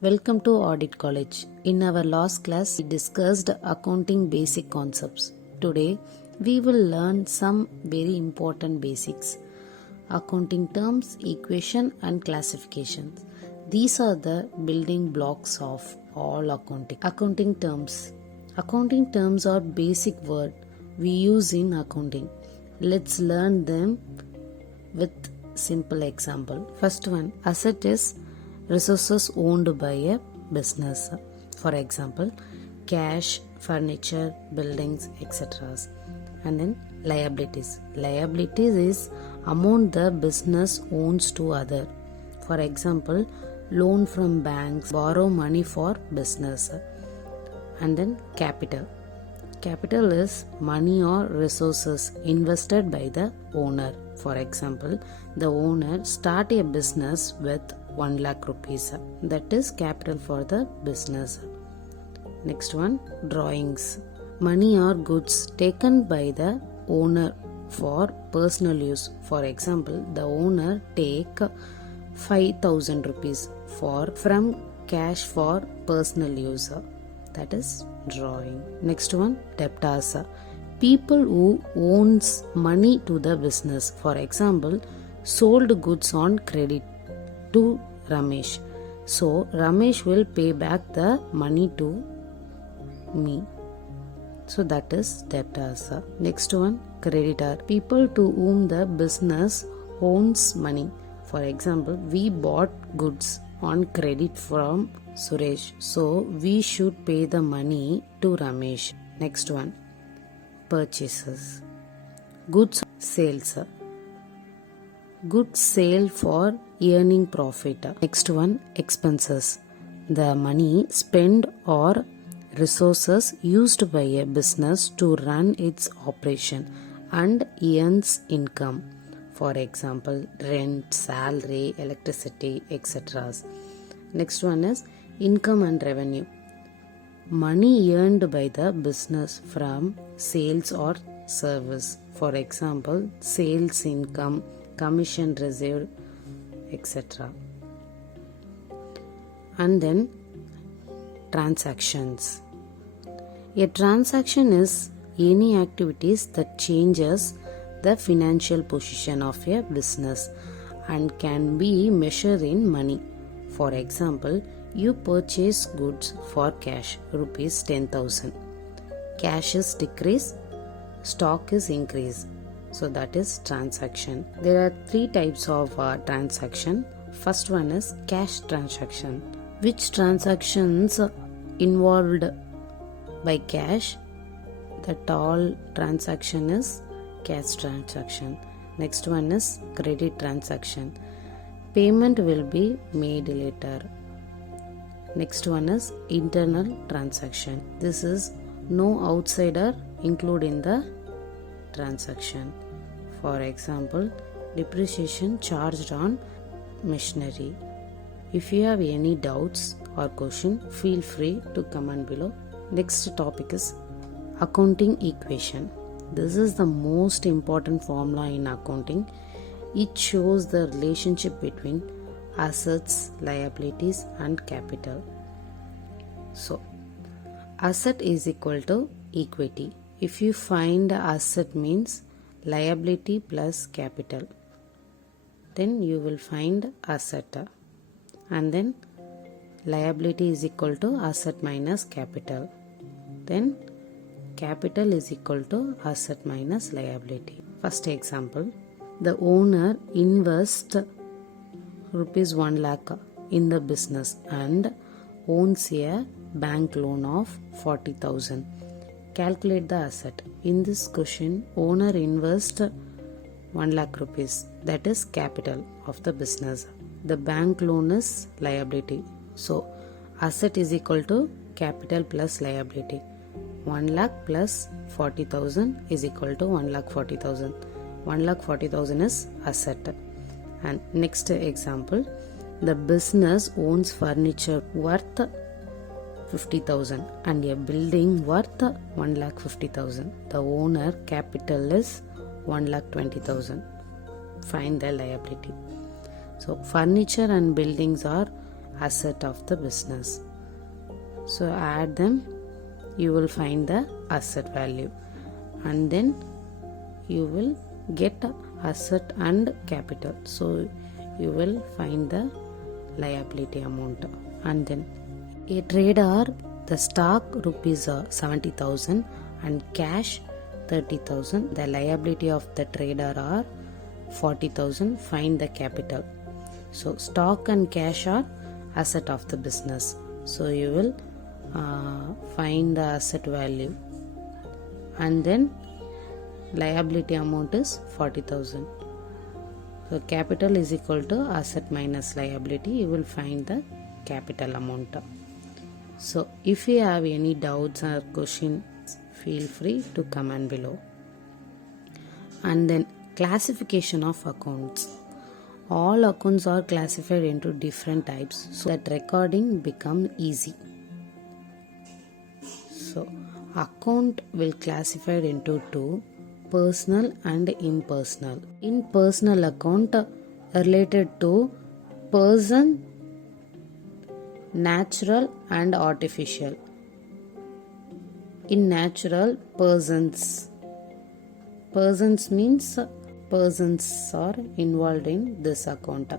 Welcome to Audit College. In our last class, we discussed accounting basic concepts. Today, we will learn some very important basics. Accounting terms, equation and classifications. These are the building blocks of all accounting. Accounting terms. Accounting terms are basic words we use in accounting. Let's learn them with simple example. First one, asset is resources owned by a business. For example, cash, furniture, buildings, etc. And then liabilities. Liabilities is amount the business owns to other. For example, loan from banks, borrow money for business. And then capital. Capital is money or resources invested by the owner. For example, the owner start a business with 1 lakh rupees. That is capital for the business. Next one, drawings. Money or goods taken by the owner for personal use. For example, the owner take 5,000 rupees from cash for personal use. That is drawing. Next one, debtors. People who owns money to the business. For example, sold goods on credit to Ramesh. So Ramesh will pay back the money to me. So that is debtors. Next one, creditor. People to whom the business owns money. For example, we bought goods on credit from Suresh. So we should pay the money to Ramesh. Next one, purchases. Goods sales. Goods sale for earning profit. Next one, expenses. The money spent or resources used by a business to run its operation and earns income. For example, rent, salary, electricity, etc. Next one is income and revenue. Money earned by the business from sales or service. For example, sales income, commission received, etc. And then transactions. A transaction is any activities that changes the financial position of a business and can be measured in money. For example, you purchase goods for cash, rupees 10,000. Cash is decrease, stock is increase. So that is transaction. There are 3 types of transaction. First one is cash transaction. Which transactions involved by cash? That all transaction is cash transaction. Next one is credit transaction. Payment will be made later. Next one is internal transaction. This is no outsider included in the transaction. For example, depreciation charged on machinery. If you have any doubts or question, feel free to comment below. Next topic is accounting equation. This is the most important formula in accounting. It shows the relationship between assets, liabilities and capital. So, asset is equal to equity. If you find asset means liability plus capital, then you will find asset. And then liability is equal to asset minus capital. Then capital is equal to asset minus liability. First example, the owner invests rupees 1 lakh in the business and owns a bank loan of 40,000. Calculate the asset. In this question, owner invests 1 lakh rupees. That is capital of the business. The bank loan is liability. So, asset is equal to capital plus liability. 1 lakh plus 40,000 is equal to 1,40,000. 1,40,000 is asset. And next example, the business owns furniture worth 50,000 and a building worth 1,50,000. The owner capital is 1,20,000. Find the liability. So furniture and buildings are asset of the business. So add them, you will find the asset value, and then you will get asset and capital. So you will find the liability amount. And then a trader, the stock rupees 70,000 and cash 30,000. The liability of the trader are 40,000. Find the capital. So stock and cash are asset of the business. So you will find the asset value, and then liability amount is 40,000. So capital is equal to asset minus liability. You will find the capital amount. So if you have any doubts or questions, feel free to comment below. And then classification of accounts. All accounts are classified into different types so that recording become easy. So account will classified into two: personal and impersonal. In personal account related to person, natural and artificial. In natural, persons. Persons means persons are involved in this account.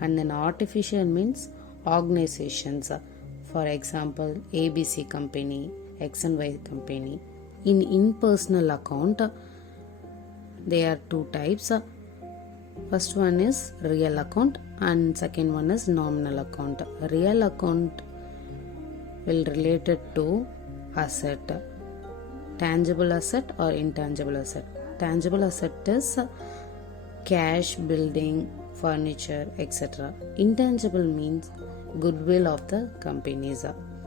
And then artificial means organizations. For example, ABC company, X and Y company. In impersonal account, there are two types. First one is real account and second one is nominal account. Real account will related to asset, tangible asset or intangible asset. Tangible asset is cash, building, furniture, etc. Intangible means goodwill of the companies.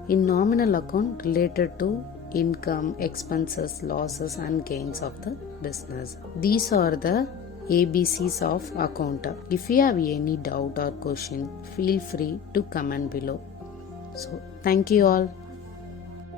In nominal account related to income, expenses, losses and gains of the business. These are the ABCs of account. If you have any doubt or question, feel free to comment below. So thank you all.